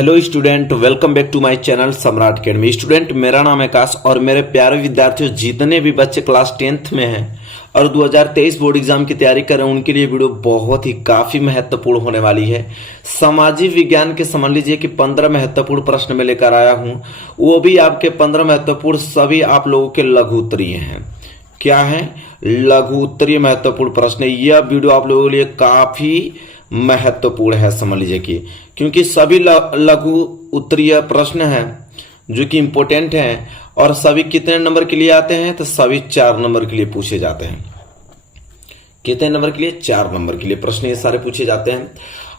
Hello student, welcome back to my channel Samrat academy. Student, मेरा नाम है आकाश और मेरे प्यारे विद्यार्थियों, जितने भी बच्चे क्लास 10th में हैं और 2023 बोर्ड एग्जाम की तैयारी कर रहे हैं, उनके लिए वीडियो बहुत ही काफी महत्वपूर्ण होने वाली है। सामाजिक विज्ञान के समझ लीजिए कि 15 महत्वपूर्ण प्रश्न में लेकर आया हूं, वो भी आपके 15 महत्वपूर्ण सभी आप लोगों के लघु उत्तरीय हैं। क्या है? लघु उत्तरीय महत्वपूर्ण प्रश्न। यह वीडियो आप लोगों के लिए काफी महत्वपूर्ण है, समझ लीजिए कि क्योंकि सभी लघु उत्तरीय प्रश्न हैं जो कि इंपॉर्टेंट हैं और सभी कितने नंबर के लिए आते हैं? तो सभी 4 नंबर के लिए पूछे जाते हैं। कितने नंबर के लिए? 4 नंबर के लिए प्रश्न ये सारे पूछे जाते हैं।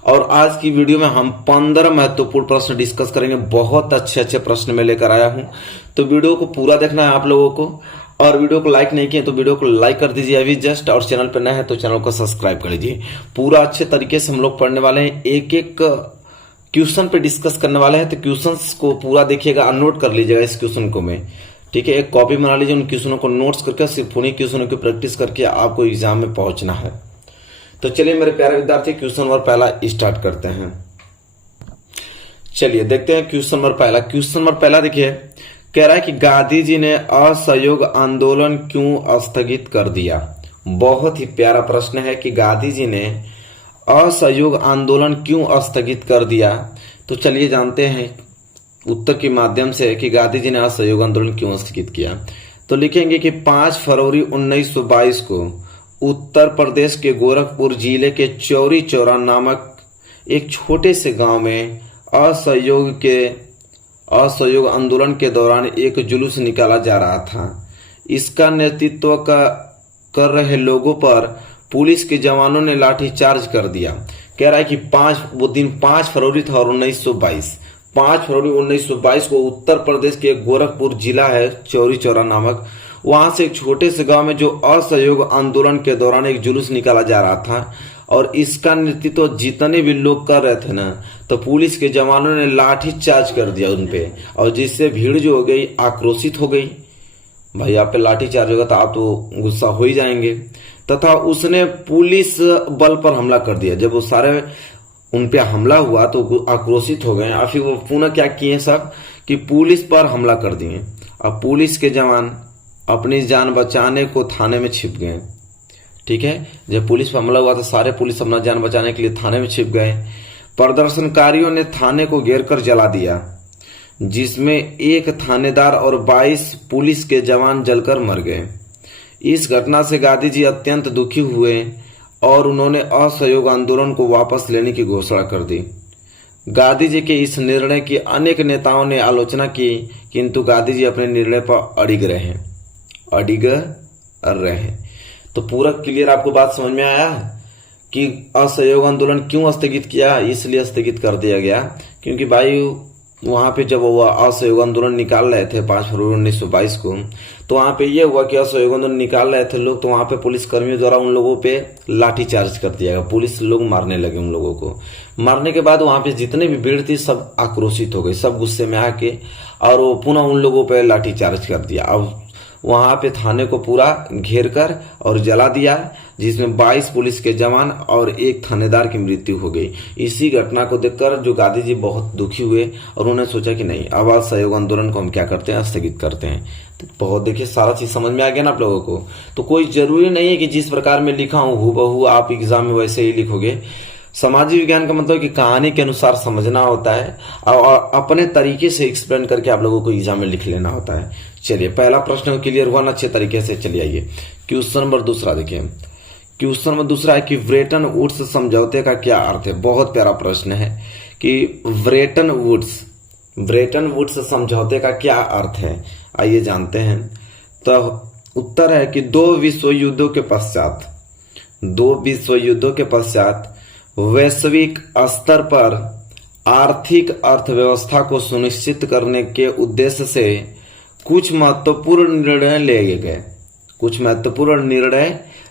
और आज की वीडियो में हम 15 महत्वपूर्ण प्रश्न डिस्कस करेंगे। बहुत अच्छे प्रश्न में लेकर आया हूं, तो वीडियो को पूरा देखना है आप लोगों को। और वीडियो को लाइक नहीं किए तो वीडियो को लाइक कर दीजिए अभी जस्ट, और चैनल पर नया है तो चैनल को सब्सक्राइब कर लीजिए। पूरा अच्छे तरीके से हम लोग पढ़ने वाले हैं, एक एक क्वेश्चन पे डिस्कस करने वाले हैं। तो क्वेश्चंस को पूरा देखिएगा और नोट कर लीजिएगा इस क्वेश्चन को में, ठीक है। एक कॉपी बना लीजिए, उन क्वेश्चनों को नोट्स करके सिर्फ उन्हीं क्वेश्चनों की प्रैक्टिस करके आपको एग्जाम में पहुंचना है। तो चलिए मेरे प्यारे विद्यार्थी, क्वेश्चन नंबर पहला स्टार्ट करते हैं। चलिए देखते हैं क्वेश्चन नंबर पहला। क्वेश्चन नंबर पहला देखिए, कह रहा है कि गांधी जी ने असहयोग आंदोलन क्यों स्थगित कर दिया। बहुत ही प्यारा प्रश्न है कि गांधी जी ने असहयोग आंदोलन क्यों स्थगित कर दिया। तो चलिए जानते हैं उत्तर के माध्यम से कि गांधी जी ने असहयोग आंदोलन क्यों स्थगित किया। तो लिखेंगे कि 5 फरवरी 1922 को उत्तर प्रदेश के गोरखपुर जिले के चौरी चौरा नामक एक छोटे से गांव में असहयोग आंदोलन के दौरान एक जुलूस निकाला जा रहा था। इसका नेतृत्व कर रहे लोगों पर पुलिस के जवानों ने लाठीचार्ज कर दिया। कह रहा है कि 5 फरवरी था और 1922 5 फरवरी 1922 को उत्तर प्रदेश के गोरखपुर जिला है चौरी चौरा नामक, वहां से एक छोटे से गांव में जो असहयोग आंदोलन के दौरान एक जुलूस निकाला जा रहा था और इसका नेतृत्व जितने भी लोग कर रहे थे ना, तो पुलिस के जवानों ने लाठी चार्ज कर दिया उनपे, और जिससे भीड़ जो हो गई आक्रोशित हो गई। भाई आप पे लाठी चार्ज होगा तो आप तो गुस्सा हो ही जाएंगे, तथा उसने पुलिस बल पर हमला कर दिया। जब वो सारे उन पे हमला हुआ तो आक्रोशित हो गए और फिर वो पुनः क्या किए सब कि पुलिस पर हमला कर दिए। अब पुलिस के जवान अपनी जान बचाने को थाने में छिप गए, ठीक है। जब पुलिस पर हमला हुआ तो सारे पुलिस अपना जान बचाने के लिए थाने में छिप गए। प्रदर्शनकारियों ने थाने को घेर कर जला दिया, जिसमें एक थानेदार और 22 पुलिस के जवान जलकर मर गए। इस घटना से गांधी जी अत्यंत दुखी हुए और उन्होंने असहयोग आंदोलन को वापस लेने की घोषणा कर दी। गांधी जी के इस निर्णय की अनेक नेताओं ने आलोचना की, किंतु गांधी जी अपने निर्णय पर अडिग रहे। तो पूरा क्लियर आपको बात समझ में आया कि असहयोग आंदोलन क्यों स्थगित किया? इसलिए स्थगित कर दिया गया क्योंकि भाई वहां पे जब वो असहयोग आंदोलन निकाल रहे थे 5 फरवरी 1922 को, तो वहां पे ये हुआ कि असहयोग आंदोलन निकाल रहे थे लोग, तो वहां पे पुलिस कर्मियों द्वारा उन लोगों पे लाठी चार्ज कर दिया गया। पुलिस लोग मारने लगे उन लोगों को। मारने के बाद वहां पे जितने भी भीड़ थी सब आक्रोशित हो गई, सब गुस्से में आके और वो पुनः उन लोगों पे लाठी चार्ज कर दिया। अब वहां पे थाने को पूरा घेर कर और जला दिया, जिसमें 22 पुलिस के जवान और एक थानेदार की मृत्यु हो गई। इसी घटना को देखकर जो गांधी जी बहुत दुखी हुए और उन्होंने सोचा कि नहीं, अब असहयोग आंदोलन को हम क्या करते हैं, स्थगित करते हैं। तो बहुत देखिए सारा चीज समझ में आ गया ना आप लोगों को। तो कोई जरूरी नहीं है कि जिस प्रकार में लिखा हूं हूबहू आप एग्जाम में वैसे ही लिखोगे। सामाजिक विज्ञान का मतलब कि कहानी के अनुसार समझना होता है और अपने तरीके से एक्सप्लेन करके आप लोगों को एग्जाम में लिख लेना होता है। चलिए पहला प्रश्न क्लियर हुआ ना अच्छे तरीके से। चलिए आइए क्वेश्चन नंबर दूसरा देखिए। क्वेश्चन नंबर दूसरा है कि ब्रेटन वुड्स समझौते का क्या अर्थ है। बहुत प्यारा प्रश्न है कि ब्रेटन वुड्स समझौते का क्या अर्थ है, आइए जानते हैं। तो उत्तर है कि 2 विश्व युद्धों के पश्चात वैश्विक स्तर पर आर्थिक अर्थव्यवस्था को सुनिश्चित करने के उद्देश्य से कुछ महत्वपूर्ण निर्णय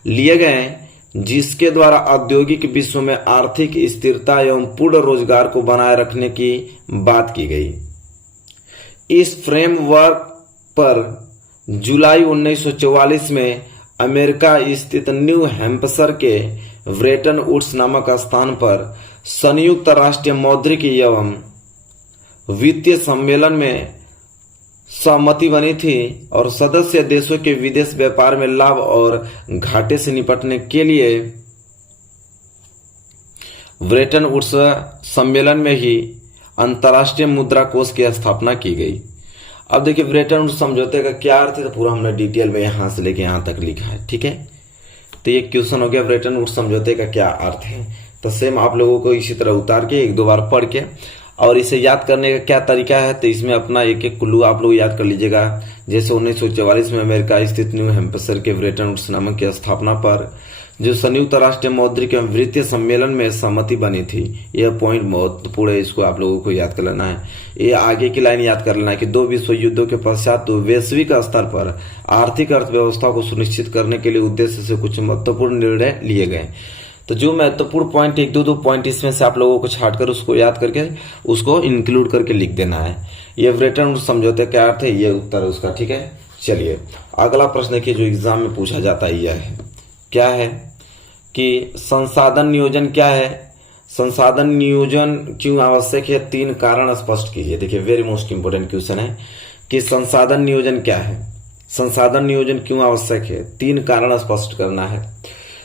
लिए गए, जिसके द्वारा औद्योगिक विश्व में आर्थिक स्थिरता एवं पूर्ण रोजगार को बनाए रखने की बात की गई। इस फ्रेमवर्क पर जुलाई 1944 में अमेरिका स्थित न्यू हैम्पशर के ब्रेटन वुड्स नामक स्थान पर संयुक्त राष्ट्रीय मौद्रिक एवं वित्तीय सम्मेलन में सहमति बनी थी और सदस्य देशों के विदेश व्यापार में लाभ और घाटे से निपटने के लिए ब्रेटन वुड्स सम्मेलन में ही अंतर्राष्ट्रीय मुद्रा कोष की स्थापना की गई। अब देखिए ब्रेटन वुड्स समझौते का क्या अर्थ है, तो पूरा हमने डिटेल में यहां से लेके यहां तक लिखा है। ठीक है, तो ये क्वेश्चन हो गया ब्रेटन वुड्स समझौते का क्या अर्थ है। तो सेम आप लोगों को इसी तरह उतार के एक दो बार पढ़ के और इसे याद करने का क्या तरीका है, तो इसमें अपना एक एक कुल्लू आप लोग याद कर लीजिएगा। जैसे 1944 में अमेरिका स्थित न्यू हैम्पशायर के ब्रेटन वुड्स नामक की स्थापना पर जो संयुक्त राष्ट्रीय मौद्रिक एवं वित्तीय सम्मेलन में सहमति बनी थी, यह पॉइंट महत्वपूर्ण है, इसको आप लोगों को याद कर लेना है। ये आगे की लाइन याद कर लेना है कि 2 विश्व युद्धों के पश्चात तो वैश्विक स्तर पर आर्थिक अर्थव्यवस्था को सुनिश्चित करने के लिए उद्देश्य से कुछ महत्वपूर्ण निर्णय लिए गए। तो जो महत्वपूर्ण पॉइंट एक दो पॉइंट इसमें से आप लोगों को छाटकर उसको याद करके उसको इंक्लूड करके लिख देना है। ये ब्रेटन वुड्स समझौते का अर्थ है, ये उत्तर है उसका। ठीक है, चलिए अगला प्रश्न देखिए जो एग्जाम में पूछा जाता है यह है, क्या है कि संसाधन नियोजन क्या है, संसाधन नियोजन क्यों आवश्यक है, 3 कारण स्पष्ट कीजिए। देखिए वेरी मोस्ट इंपोर्टेंट क्वेश्चन है कि संसाधन नियोजन क्या है, संसाधन नियोजन क्यों आवश्यक है, 3 कारण स्पष्ट करना है।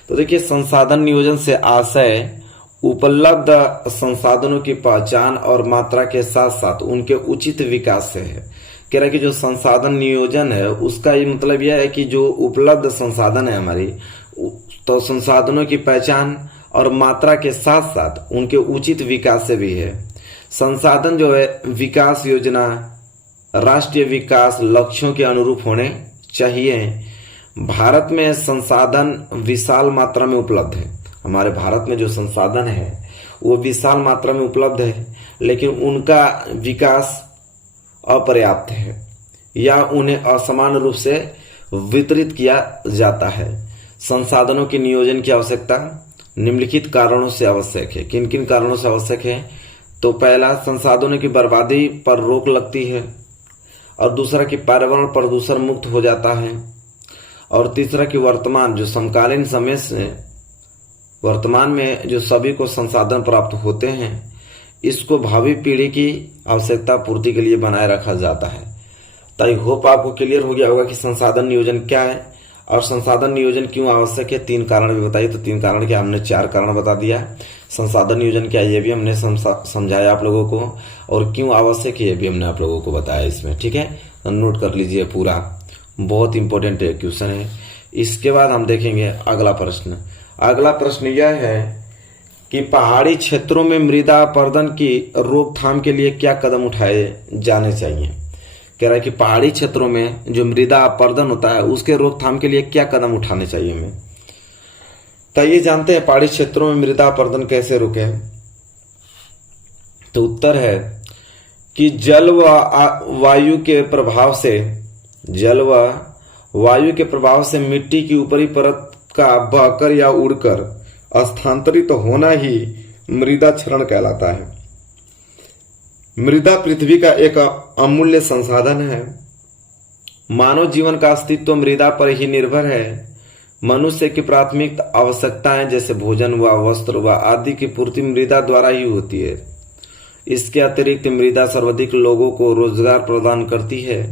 तो देखिए संसाधन नियोजन से आशय उपलब्ध संसाधनों की पहचान और मात्रा के साथ साथ उनके उचित विकास से है। कह रहा है कि जो संसाधन नियोजन है उसका ये मतलब यह है कि जो उपलब्ध संसाधन है हमारी, तो संसाधनों की पहचान और मात्रा के साथ साथ उनके उचित विकास से भी है। संसाधन जो है विकास योजना राष्ट्रीय विकास लक्ष्यों के अनुरूप होने चाहिए। भारत में संसाधन विशाल मात्रा में उपलब्ध है, हमारे भारत में जो संसाधन है वो विशाल मात्रा में उपलब्ध है, लेकिन उनका विकास अपर्याप्त है या उन्हें असमान रूप से वितरित किया जाता है। संसाधनों के नियोजन की आवश्यकता निम्नलिखित कारणों से आवश्यक है। किन किन कारणों से आवश्यक है, तो पहला संसाधनों की बर्बादी पर रोक लगती है, और दूसरा कि पर्यावरण प्रदूषण मुक्त हो जाता है, और तीसरा कि वर्तमान जो समकालीन समय से वर्तमान में जो सभी को संसाधन प्राप्त होते हैं इसको भावी पीढ़ी की आवश्यकता पूर्ति के लिए बनाए रखा जाता है। तो आई होप आपको क्लियर हो गया होगा कि संसाधन नियोजन क्या है और संसाधन नियोजन क्यों आवश्यक है। 3 कारण भी बताइए, तो 3 कारण क्या, हमने 4 कारण बता दिया। संसाधन नियोजन क्या ये भी हमने समझाया आप लोगों को, और क्यों आवश्यक है ये भी हमने आप लोगों को बताया इसमें। ठीक है, तो नोट कर लीजिए, पूरा बहुत इंपॉर्टेंट क्वेश्चन है। इसके बाद हम देखेंगे अगला प्रश्न। अगला प्रश्न यह है कि पहाड़ी क्षेत्रों में मृदा अपरदन की रोकथाम के लिए क्या कदम उठाए जाने चाहिए। कह रहा है कि पहाड़ी क्षेत्रों में जो मृदा अपरदन होता है उसके रोकथाम के लिए क्या कदम उठाने चाहिए हमें। तो ये जानते हैं पहाड़ी क्षेत्रों में मृदा अपरदन कैसे रोके, तो उत्तर है कि जल व वायु के प्रभाव से मिट्टी की ऊपरी परत का बहकर या उड़कर स्थानांतरित होना ही मृदा क्षरण कहलाता है। मृदा पृथ्वी का एक अमूल्य संसाधन है। मानव जीवन का अस्तित्व मृदा पर ही निर्भर है। मनुष्य की प्राथमिक आवश्यकताएं जैसे भोजन व वस्त्र व आदि की पूर्ति मृदा द्वारा ही होती है। इसके अतिरिक्त मृदा सर्वाधिक लोगों को रोजगार प्रदान करती है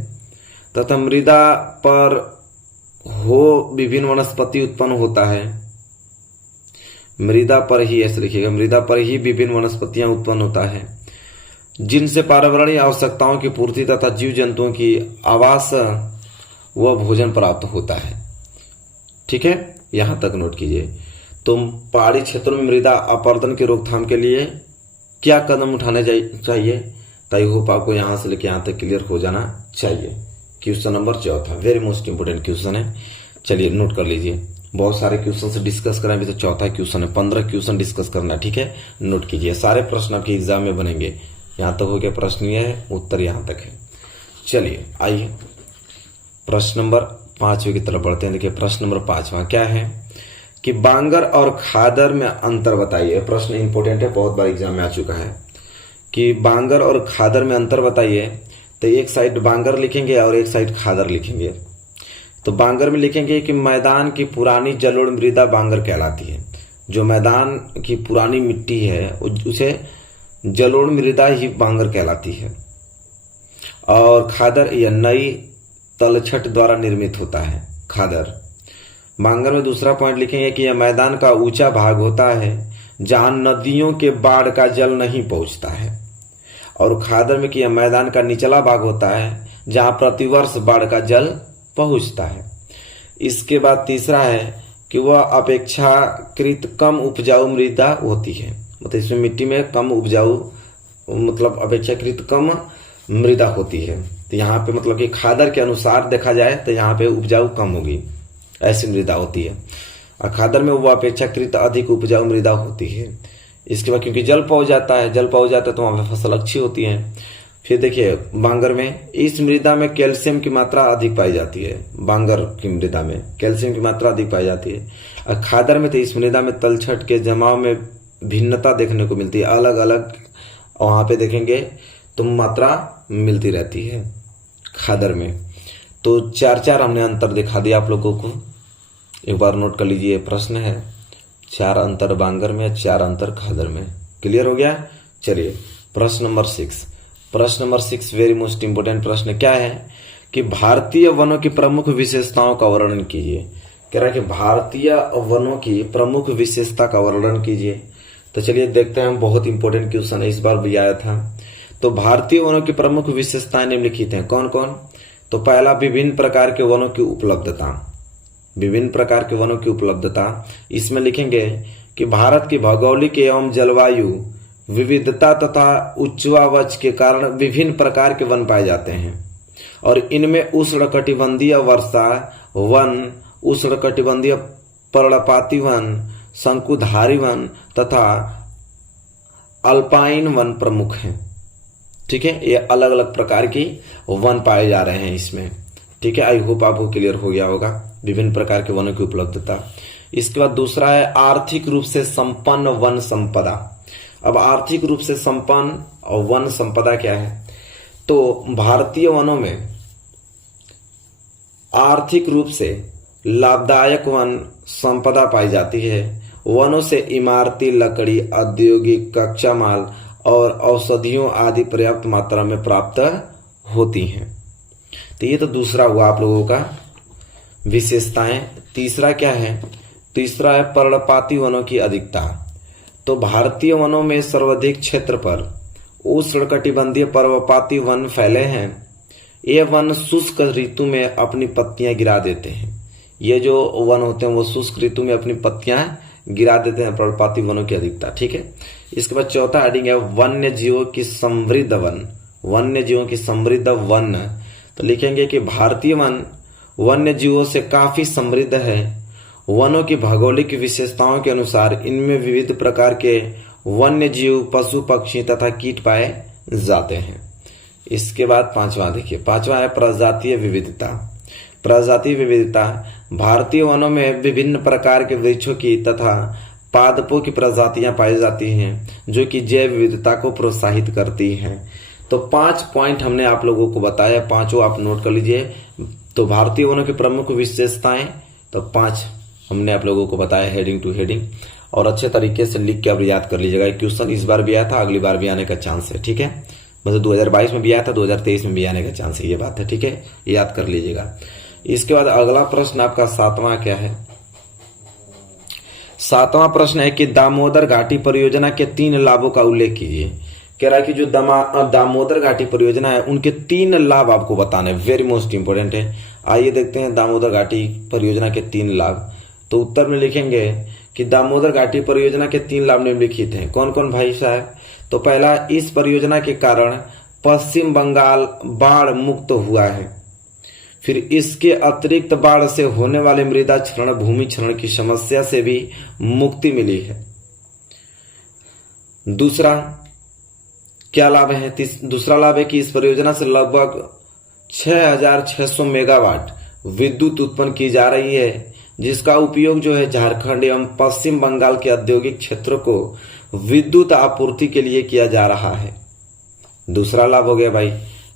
तथा मृदा पर विभिन्न वनस्पति उत्पन्न होता है। मृदा पर ही, ऐसे लिखिएगा, मृदा पर ही विभिन्न वनस्पतियां उत्पन्न होता है जिनसे पर्यावरणीय आवश्यकताओं की पूर्ति तथा जीव जंतुओं की आवास व भोजन प्राप्त होता है। ठीक है, यहां तक नोट कीजिए। तो पहाड़ी क्षेत्रों में मृदा अपरदन की रोकथाम के लिए क्या कदम उठाने चाहिए, तो आई होप आपको यहां से लेकर यहां तक क्लियर हो जाना चाहिए। Question number 4 very most important question है। चलिए नोट कर लीजिए, बहुत सारे क्वेश्चन से डिस्कस करें, अभी तो 4था क्वेश्चन है, 15 क्वेश्चन डिस्कस करना। ठीक है, नोट कीजिए, सारे प्रश्न आपके एग्जाम में बनेंगे। यहां तक हो गया, प्रश्न ये है, उत्तर यहां तक है। चलिए आइए प्रश्न नंबर 5 की तरफ बढ़ते हैं। देखिए प्रश्न नंबर 5 क्या है कि बांगर और खादर में अंतर बताइए। प्रश्न इंपोर्टेंट है, बहुत बार एग्जाम में आ चुका है कि बांगर और खादर में अंतर बताइए। तो एक साइड बांगर लिखेंगे और एक साइड खादर लिखेंगे। तो बांगर में लिखेंगे कि मैदान की पुरानी जलोढ़ मृदा बांगर कहलाती है। जो मैदान की पुरानी मिट्टी है उसे जलोढ़ मृदा ही बांगर कहलाती है। और खादर यह नई तलछट द्वारा निर्मित होता है। खादर बांगर में दूसरा पॉइंट लिखेंगे कि यह मैदान का ऊंचा भाग होता है जहां नदियों के बाढ़ का जल नहीं पहुंचता है। और खादर में कि यह मैदान का निचला भाग होता है जहां प्रतिवर्ष बाढ़ का जल पहुंचता है। इसके बाद तीसरा है कि वह अपेक्षाकृत कम उपजाऊ मृदा होती है, मतलब इसमें मिट्टी में कम उपजाऊ मतलब अपेक्षाकृत कम मृदा होती है। तो यहाँ पे मतलब कि खादर के अनुसार देखा जाए तो यहाँ पे उपजाऊ कम होगी, ऐसी मृदा होती है। और खादर में वो अपेक्षाकृत अधिक उपजाऊ मृदा होती है। इसके बाद क्योंकि जल पहुंच जाता है तो वहाँ पे फसल अच्छी होती है। फिर देखिए बांगर में इस मृदा में कैल्शियम की मात्रा अधिक पाई जाती है। बांगर की मृदा में कैल्शियम की मात्रा अधिक पाई जाती है। और खादर में तो इस मृदा में तलछट के जमाव में भिन्नता देखने को मिलती है, अलग अलग वहां पे देखेंगे तो मात्रा मिलती रहती है खादर में। तो चार हमने अंतर दिखा दिया आप लोगों को, एक बार नोट कर लीजिए। प्रश्न है 4 अंतर बांगर में, 4 अंतर खादर में। क्लियर हो गया? चलिए प्रश्न नंबर 6 वेरी मोस्ट इंपोर्टेंट प्रश्न क्या है कि भारतीय वनों की प्रमुख विशेषताओं का वर्णन कीजिए। कह रहा है कि भारतीय वनों की प्रमुख विशेषता का वर्णन कीजिए। तो चलिए देखते हैं, बहुत इंपॉर्टेंट क्वेश्चन है, इस बार भी आया था। तो भारतीय वनों की प्रमुख विशेषताएं निम्नलिखित हैं, कौन कौन? तो पहला, विभिन्न प्रकार के वनों की उपलब्धता। विभिन्न प्रकार के वनों की उपलब्धता, इसमें लिखेंगे कि भारत की भौगोलिक एवं जलवायु विविधता तथा उच्चावच के कारण विभिन्न प्रकार के वन पाए जाते हैं और इनमें उष्णकटिबंधीय वर्षा वन, उष्णकटिबंधीय पर्णपाती वन, शंकुधारी वन तथा अल्पाइन वन प्रमुख हैं। ठीक है, ये अलग अलग प्रकार की वन पाए जा रहे हैं इसमें। ठीक है, आई होप आपको क्लियर हो गया होगा विभिन्न प्रकार के वनों की उपलब्धता। इसके बाद दूसरा है आर्थिक रूप से संपन्न वन संपदा। अब आर्थिक रूप से संपन्न और वन संपदा क्या है? तो भारतीय वनों में आर्थिक रूप से लाभदायक वन संपदा पाई जाती है। वनों से इमारती लकड़ी, औद्योगिक कच्चा माल और औषधियों आदि पर्याप्त मात्रा में प्राप्त होती हैं। तो ये तो दूसरा हुआ आप लोगों का विशेषताएं। तीसरा क्या है? तीसरा है पर्णपाती वनों की अधिकता। तो भारतीय वनों में सर्वाधिक क्षेत्र पर उष्णकटिबंधीय पर्णपाती वन फैले हैं। ये वन शुष्क ऋतु में अपनी पत्तियां गिरा देते हैं। ये जो वन होते हैं वो शुष्क ऋतु में अपनी पत्तियां गिरा देते हैं, पर्णपाती वनों की अधिकता। ठीक है, इसके बाद चौथा हेडिंग है वन्य जीवों की समृद्ध वन। वन्य जीवों की समृद्ध वन, तो लिखेंगे कि भारतीय वन वन्य जीवों से काफी समृद्ध है। वनों की भौगोलिक विशेषताओं के अनुसार इनमें विविध प्रकार के वन्य जीव, पशु पक्षी तथा कीट पाए जाते हैं। इसके बाद पांचवा देखिए, पांचवा है प्रजातीय विविधता। प्रजातीय विविधता, भारतीय वनों में विभिन्न प्रकार के वृक्षों की तथा पादपों की प्रजातियां पाई जाती हैं जो कि जैव विविधता को प्रोत्साहित करती हैं। तो 5 पॉइंट हमने आप लोगों को बताया, पांचों आप नोट कर लीजिए। तो भारतीय वनों की प्रमुख विशेषताएं, तो 5 हमने आप लोगों को बताया हेडिंग टू हेडिंग, और अच्छे तरीके से लिख के अब याद कर लीजिएगा। क्वेश्चन इस बार भी आया था, अगली बार भी आने का चांस है। ठीक है, मतलब 2022 में भी आया था, 2023 में भी आने का चांस है, ये बात है। ठीक है, याद कर लीजिएगा। इसके बाद अगला प्रश्न आपका 7वां क्या है? 7वां प्रश्न है कि दामोदर घाटी परियोजना के 3 लाभों का उल्लेख कीजिए। कह रहा है कि जो दामोदर घाटी परियोजना है उनके 3 लाभ आपको बताने, वेरी मोस्ट इंपोर्टेंट है। आइए देखते हैं दामोदर घाटी परियोजना के 3 लाभ। तो उत्तर में लिखेंगे कि दामोदर घाटी परियोजना के 3 लाभ निम्नलिखित हैं, कौन कौन भाई साहब? तो पहला, इस परियोजना के कारण पश्चिम बंगाल बाढ़ मुक्त हुआ है। फिर इसके अतिरिक्त बाढ़ से होने वाले मृदा क्षरण, भूमि क्षरण की समस्या से भी मुक्ति मिली है। दूसरा क्या लाभ है? दूसरा लाभ है कि इस परियोजना से लगभग 6600 मेगावाट विद्युत उत्पन्न की जा रही है, जिसका उपयोग जो है झारखंड एवं पश्चिम बंगाल के औद्योगिक क्षेत्रों को विद्युत आपूर्ति के लिए किया जा रहा है। दूसरा लाभ हो गया भाई।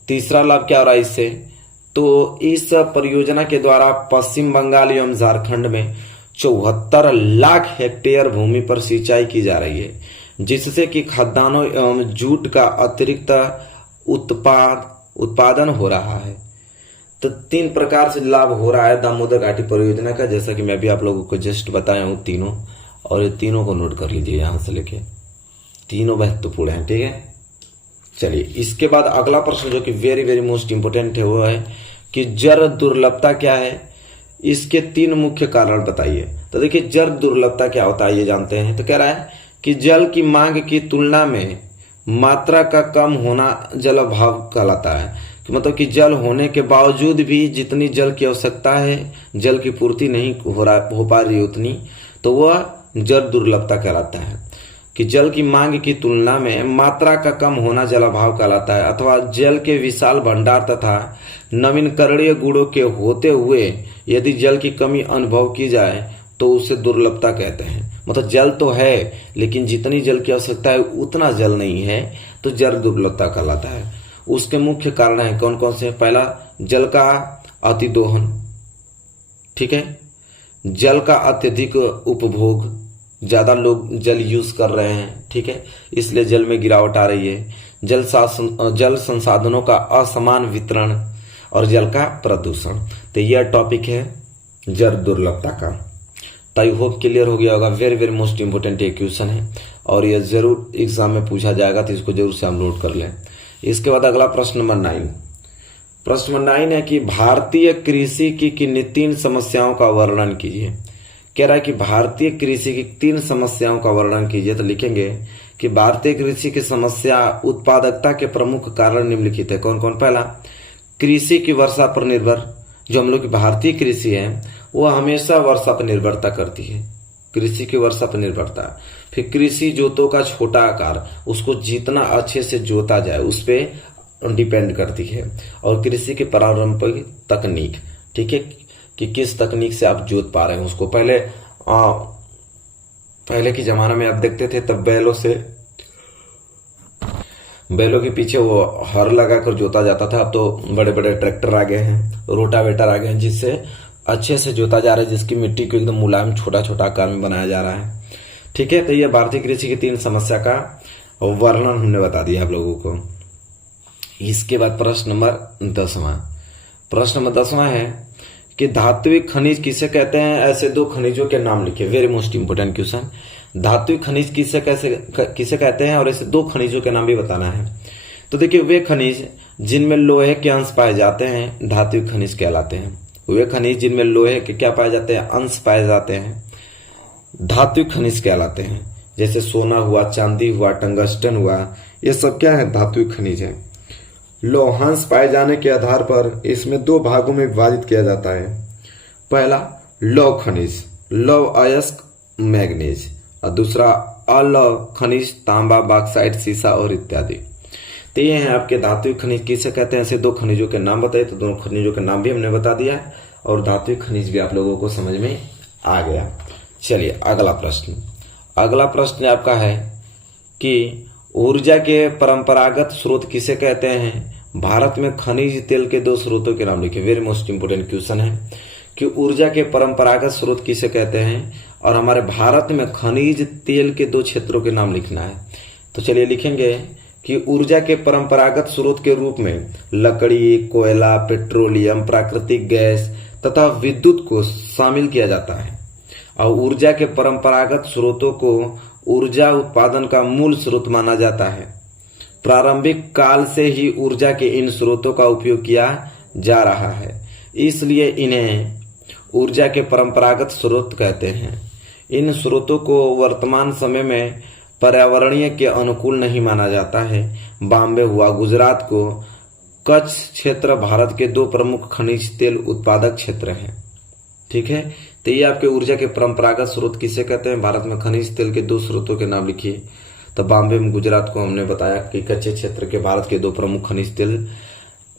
तीसरा लाभ क्या हो रहा है इससे? तो इस परियोजना के द्वारा पश्चिम बंगाल एवं झारखंड में 74 लाख हेक्टेयर भूमि पर सिंचाई की जा रही है, जिससे कि खाद्यान्नों एवं जूट का अतिरिक्त उत्पाद उत्पादन हो रहा है। तो 3 प्रकार से लाभ हो रहा है दामोदर घाटी परियोजना का, जैसा कि मैं भी आप लोगों को जस्ट बताया हूं तीनों, और ये तीनों को नोट कर लीजिए यहां से लेके, तीनों महत्वपूर्ण है। ठीक है, चलिए इसके बाद अगला प्रश्न जो कि वेरी वेरी मोस्ट इंपोर्टेंट है वो है कि जल दुर्लभता क्या है, इसके 3 मुख्य कारण बताइए। तो देखिए जल दुर्लभता क्या होता है ये जानते हैं। तो कह रहा है कि जल की मांग की तुलना में मात्रा का कम होना जल अभाव कहलाता है। कि मतलब कि जल होने के बावजूद भी जितनी जल की आवश्यकता है, जल की पूर्ति नहीं हो पा रही उतनी, तो वह जल दुर्लभता कहलाता है। कि जल की मांग की तुलना में मात्रा का कम होना जल अभाव कहलाता है, अथवा जल के विशाल भंडार तथा नवीनकरणीय गुणों के होते हुए यदि जल की कमी अनुभव की जाए तो उसे दुर्लभता कहते हैं। मतलब जल तो है लेकिन जितनी जल की आवश्यकता है उतना जल नहीं है, तो जल दुर्लभता कहलाता है। उसके मुख्य कारण है कौन कौन से? पहला, जल का अतिदोहन, ठीक है, जल का अत्यधिक उपभोग, ज्यादा लोग जल यूज कर रहे हैं, ठीक है, इसलिए जल में गिरावट आ रही है। जल संसाधनों का असमान वितरण और जल का प्रदूषण। तो यह टॉपिक है जल दुर्लभता का। तो आई होप क्लियर हो गया होगा। वेरी वेरी मोस्ट इंपोर्टेंट ये क्वेश्चन है और यह जरूर एग्जाम में पूछा जाएगा, तो इसको जरूर से हम नोट कर लें। इसके बाद अगला प्रश्न नंबर 9। प्रश्न नंबर 9 है कि भारतीय कृषि की किन 3 समस्याओं का वर्णन कीजिए। कह रहा है कि भारतीय कृषि की 3 समस्याओं का वर्णन कीजिए। तो लिखेंगे कि भारतीय कृषि की समस्या उत्पादकता के प्रमुख कारण निम्नलिखित है। कौन कौन? पहला, कृषि की वर्षा पर निर्भर। जो हम लोग की भारतीय कृषि है वो हमेशा वर्षा पर निर्भरता करती है, कृषि की वर्षा पर निर्भरता। फिर कृषि जोतों का छोटा आकार, उसको जितना अच्छे से जोता जाए उस पर डिपेंड करती है। और कृषि की पारंपरिक तकनीक, ठीक है, कि किस तकनीक से आप जोत पा रहे हैं उसको। पहले के जमाने में आप देखते थे तब बैलों के पीछे वो हर लगाकर जोता जाता था। अब तो बड़े बड़े ट्रैक्टर आ गए हैं, रोटावेटर आ गए हैं, जिससे अच्छे से जोता जा रहा है, जिसकी मिट्टी को एकदम मुलायम छोटा छोटा आकार में बनाया जा रहा है। ठीक है, तो ये भारतीय कृषि की 3 समस्या का वर्णन हमने बता दिया आप लोगों को। इसके बाद प्रश्न नंबर 10वां। प्रश्न नंबर 10वां है कि धात्विक खनिज किसे कहते हैं? ऐसे 2 खनिजों के नाम लिखिए। Very most important question. धात्विक खनिज किसे कहते हैं और ऐसे 2 खनिजों के नाम भी बताना है। तो देखिए, वे खनिज जिनमें लोहे के अंश पाए जाते हैं धात्विक खनिज कहलाते हैं। वे खनिज जिनमें लोहे के क्या पाए जाते हैं? अंश पाए जाते हैं, धात्विक खनिज कहलाते हैं। जैसे सोना हुआ, चांदी हुआ, टंगस्टन हुआ, ये सब क्या है? धात्विक खनिज है। लौहांश पाए जाने के आधार पर इसमें 2 भागों में विभाजित किया जाता है। पहला, लौह खनिज, लौह अयस्क मैग्नीज, और दूसरा अलौह खनिज, तांबा, बॉक्साइट, सीसा और इत्यादि। तो ये हैं आपके धात्विक खनिज किसे कहते हैं। ऐसे 2 खनिजों के नाम बताइए। तो दोनों खनिजों के नाम भी हमने बता दिया है और धात्विक खनिज भी आप लोगों को समझ में आ गया। चलिए अगला प्रश्न। अगला प्रश्न आपका है कि ऊर्जा के परंपरागत स्रोत किसे कहते हैं? भारत में खनिज तेल के 2 स्रोतों के नाम लिखिए। वेरी मोस्ट इंपोर्टेंट क्वेश्चन है कि ऊर्जा के परंपरागत स्रोत किसे कहते हैं और हमारे भारत में खनिज तेल के 2 क्षेत्रों के नाम लिखना है। तो चलिए लिखेंगे कि ऊर्जा के परंपरागत स्रोत के रूप में लकड़ी, कोयला, पेट्रोलियम, प्राकृतिक गैस तथा विद्युत को शामिल किया जाता है। और ऊर्जा के परंपरागत स्रोतों को ऊर्जा उत्पादन का मूल स्रोत माना जाता है। प्रारंभिक काल से ही ऊर्जा के इन स्रोतों का उपयोग किया जा रहा है, इसलिए इन्हें ऊर्जा के परंपरागत स्रोत कहते हैं। इन स्रोतों को वर्तमान समय में पर्यावरणीय के अनुकूल नहीं माना जाता है। बॉम्बे हुआ, गुजरात को कच्छ क्षेत्र भारत के 2 प्रमुख खनिज तेल उत्पादक क्षेत्र हैं। ठीक है, तो ये आपके ऊर्जा के परंपरागत स्रोत किसे कहते हैं? भारत में खनिज तेल के 2 स्रोतों के नाम लिखिए। तो बॉम्बे में, गुजरात को हमने बताया कि कच्चे क्षेत्र के भारत के 2 प्रमुख खनिज तेल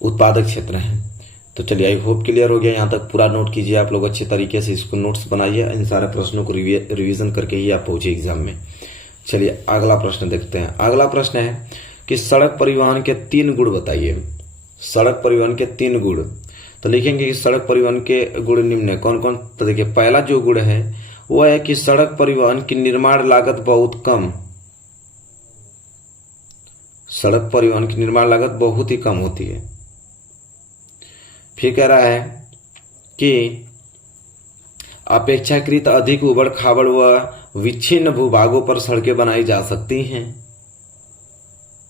उत्पादक क्षेत्र हैं। तो चलिए आई होप क्लियर हो गया। यहाँ तक पूरा नोट कीजिए आप लोग अच्छे तरीके से, इसको नोट्स बनाइए। इन सारे प्रश्नों को रिवीजन करके ही आप पहुंचे एग्जाम में। चलिए अगला प्रश्न देखते हैं। अगला प्रश्न है कि सड़क परिवहन के 3 गुण बताइए। सड़क परिवहन के 3 गुण। तो लिखेंगे कि सड़क परिवहन के गुण निम्न है। कौन कौन? तो देखिए, पहला जो गुण है वो है कि सड़क परिवहन की निर्माण लागत बहुत कम। सड़क परिवहन की निर्माण लागत बहुत ही कम होती है। फिर कह रहा है कि अपेक्षाकृत अधिक उबड़ खाबड़ व विच्छिन्न भूभागों पर सड़कें बनाई जा सकती हैं।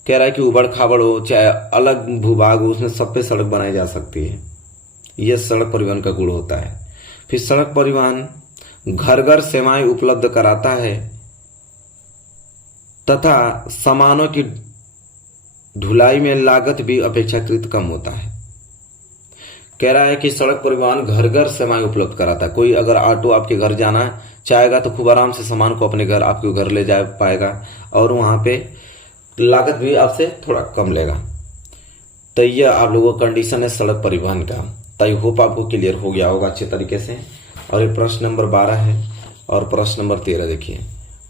कह रहा है कि उबड़ खाबड़ हो चाहे अलग भूभाग हो, उसमें सब पे सड़क बनाई जा सकती है। यह सड़क परिवहन का गुण होता है। फिर सड़क परिवहन घर घर सेवाएं उपलब्ध कराता है तथा सामानों की ढुलाई में लागत भी अपेक्षाकृत कम होता है। कह रहा है कि सड़क परिवहन घर घर सेवाएं उपलब्ध कराता है। कोई अगर ऑटो आपके घर जाना चाहेगा तो खूब आराम से सामान को अपने घर आपके घर ले जा पाएगा और वहां पे लागत भी आपसे थोड़ा कम लेगा। तो यह आप लोगों का कंडीशन है सड़क परिवहन का। तो आई होप आपको क्लियर हो गया होगा अच्छे तरीके से। और ये प्रश्न नंबर 12 है और प्रश्न नंबर 13 देखिए।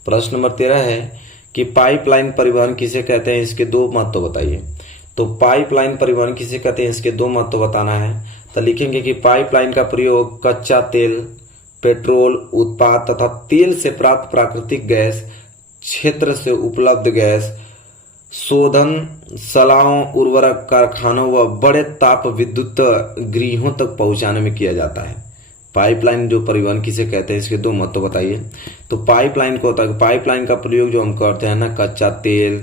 प्रश्न नंबर 13 है कि पाइपलाइन परिवहन किसे कहते हैं, इसके दो महत्व बताइए। तो पाइपलाइन परिवहन किसे कहते हैं, इसके दो महत्व बताना है। तो लिखेंगे कि पाइपलाइन का प्रयोग कच्चा तेल, पेट्रोल उत्पाद तथा तेल से प्राप्त प्राकृतिक गैस, क्षेत्र से उपलब्ध गैस, शोधनशालाओं, उर्वरक कारखानों व बड़े ताप विद्युत गृहों तक पहुंचाने में किया जाता है। पाइपलाइन जो परिवहन किसे कहते हैं, इसके दो महत्व बताइए। तो पाइपलाइन को होता है, पाइपलाइन का प्रयोग जो हम करते हैं ना, कच्चा तेल,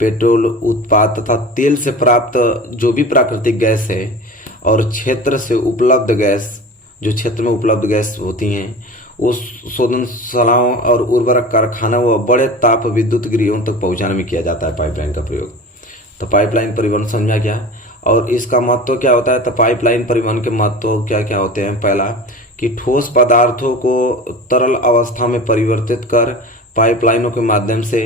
पेट्रोल उत्पाद तथा तेल से प्राप्त जो भी प्राकृतिक गैस है और क्षेत्र से उपलब्ध गैस, जो क्षेत्र में उपलब्ध गैस होती हैं, उस शोधनशालाओं और उर्वरक कारखानों व बड़े ताप विद्युत गृहों तक पहुंचाने में किया जाता है पाइपलाइन का प्रयोग। तो पाइपलाइन परिवहन समझा गया। और इसका महत्व क्या होता है, तो पाइपलाइन परिवहन के महत्व क्या क्या होते हैं। पहला कि ठोस पदार्थों को तरल अवस्था में परिवर्तित कर पाइपलाइनों के माध्यम से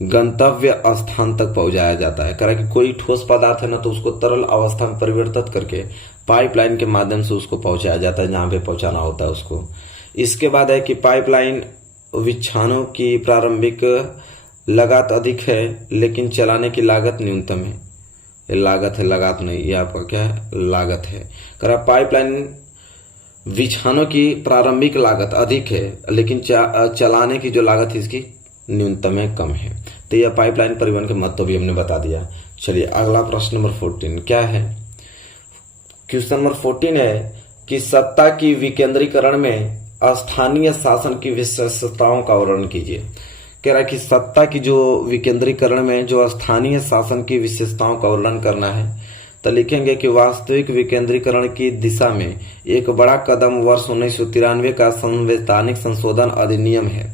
गंतव्य स्थान तक पहुंचाया जाता है। कह कि कोई ठोस पदार्थ है ना, तो उसको तरल अवस्था में परिवर्तित करके पाइपलाइन के माध्यम से उसको पहुंचाया जाता है जहां पे पहुंचाना होता है उसको। इसके बाद है कि पाइपलाइन विच्छानों की प्रारंभिक लागत अधिक है लेकिन चलाने की लागत न्यूनतम है। ये लागत है, लागत नहीं, ये आपका क्या है, लागत है। कह रहा पाइपलाइन विच्छानों की प्रारंभिक लागत अधिक है लेकिन चलाने की जो लागत है इसकी न्यूनतम है, कम है। तो यह पाइपलाइन परिवहन के महत्व भी हमने बता दिया। चलिए अगला प्रश्न नंबर 14 क्या है। क्वेश्चन नंबर 14 है कि सत्ता की विकेंद्रीकरण में स्थानीय शासन की विशेषताओं का वर्णन कीजिए। कह रहा है कि सत्ता की जो विकेंद्रीकरण में जो स्थानीय शासन की विशेषताओं का वर्णन करना है। तो लिखेंगे कि वास्तविक विकेंद्रीकरण की दिशा में एक बड़ा कदम वर्ष 1993 का संवैधानिक संशोधन अधिनियम है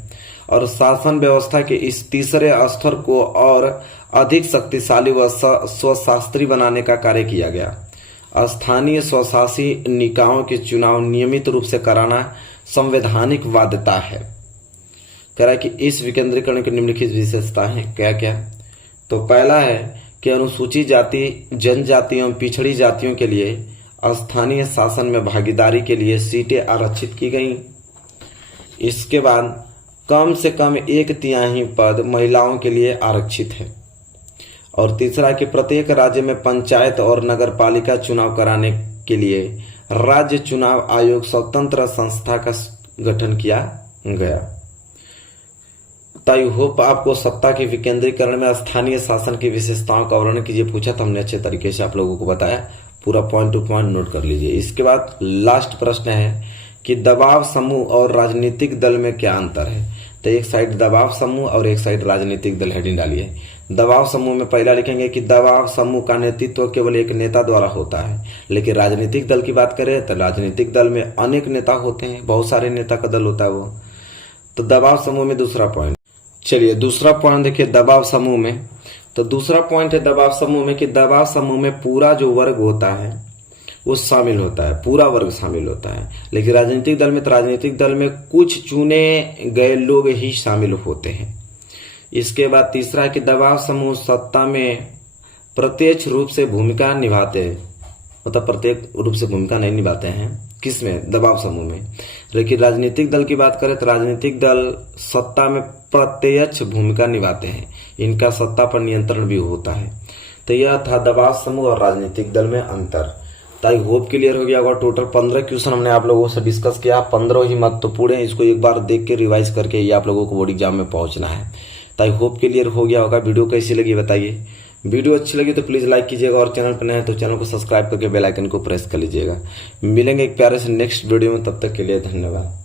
और शासन व्यवस्था के इस तीसरे स्तर को और अधिक शक्तिशाली व स्वशास्त्री बनाने का कार्य किया गया। स्थानीय स्वशासी निकायों के चुनाव नियमित रूप से कराना संवैधानिक बाध्यता है। कह रहा है कि इस विकेंद्रीकरण की निम्नलिखित विशेषताएं हैं क्या क्या। तो पहला है कि अनुसूचित जाति, जनजाति एवं पिछड़ी जातियों के लिए स्थानीय शासन में भागीदारी के लिए सीटें आरक्षित की गई। इसके बाद कम से कम 1/3 पद महिलाओं के लिए आरक्षित है। और तीसरा कि प्रत्येक राज्य में पंचायत और नगर पालिका चुनाव कराने के लिए राज्य चुनाव आयोग स्वतंत्र संस्था का गठन किया गया। आई होप आपको सत्ता के विकेंद्रीकरण में स्थानीय शासन की विशेषताओं का वर्णन कीजिए पूछा, तो हमने अच्छे तरीके से आप लोगों को बताया। पूरा पॉइंट टू पॉइंट नोट कर लीजिए। इसके बाद लास्ट प्रश्न है कि दबाव समूह और राजनीतिक दल में क्या अंतर है। तो एक साइड दबाव समूह और एक साइड राजनीतिक दल, हेडिंग डालिए। दबाव समूह में पहला लिखेंगे कि दबाव समूह का नेतृत्व केवल एक नेता द्वारा होता है, लेकिन राजनीतिक दल की बात करें तो राजनीतिक दल में अनेक नेता होते हैं, बहुत सारे नेता का दल होता है वो। तो दबाव समूह में दूसरा पॉइंट। चलिए दूसरा पॉइंट देखिए दबाव समूह में। तो दूसरा पॉइंट है दबाव समूह में कि दबाव समूह में पूरा जो वर्ग होता है वो शामिल होता है, पूरा वर्ग शामिल होता है। लेकिन राजनीतिक दल में तो राजनीतिक दल में कुछ चुने गए लोग ही शामिल होते हैं। इसके बाद तीसरा है कि दबाव समूह सत्ता में प्रत्यक्ष रूप से भूमिका निभाते हैं, मतलब प्रत्येक रूप से भूमिका नहीं निभाते हैं। किसमें? दबाव समूह में। लेकिन राजनीतिक दल की बात करें तो राजनीतिक दल सत्ता में प्रत्यक्ष भूमिका निभाते हैं, इनका सत्ता पर नियंत्रण भी होता है। तो यह था दबाव समूह और राजनीतिक दल में अंतर। तो आई होप क्लियर हो गया होगा। टोटल 15 क्वेश्चन हमने आप लोगों से डिस्कस किया, 15 ही महत्वपूर्ण है। इसको एक बार देख के रिवाइज करके ये आप लोगों को बोर्ड एग्जाम में पहुंचना है। तो आई होप क्लियर हो गया होगा। वीडियो कैसी लगी बताइए। वीडियो अच्छी लगी तो प्लीज लाइक कीजिएगा और चैनल पर नए हैं तो चैनल को सब्सक्राइब करके बेल आइकन को प्रेस कर लीजिएगा। मिलेंगे एक प्यारे से नेक्स्ट वीडियो में, तब तक के लिए धन्यवाद।